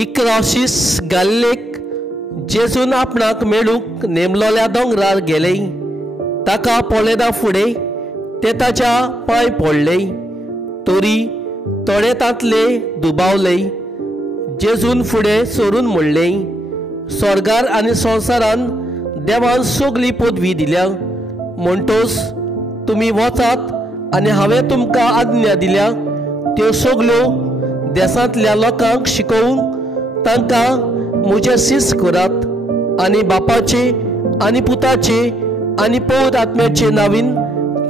इकराशीस गल्लेक जेजून आपणाक मेळूंक नेमलोल्या दोंगरार गेले। ताका पळयना फुडें ते ताच्या पांय पडले। तोरी थोडे तांतले दुबावले। जेजून फुडें सरून म्हणलें, स्वर्गार आनी संवसारान देवान सगली पदवी दिल्या। म्हणटोस तुमी वचात आनी हांवें तुमकां आज्ञा दिल्या त्यो सगल्यो देशांतल्या लोकांक शिकोवंक तांकां म्हजे शिश्य करात आनी बापाचे आनी पुताचे आनी पवित्र आत्म्याचे नांवीन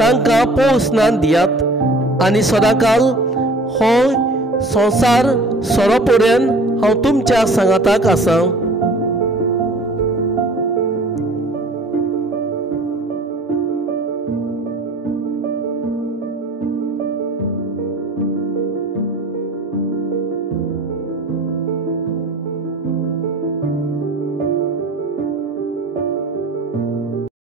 तांकां पवित्रस्नान दियात आनी सदांकाल हो संवसार सोरो पर्यंत हांव तुमच्या सांगाताक आसां।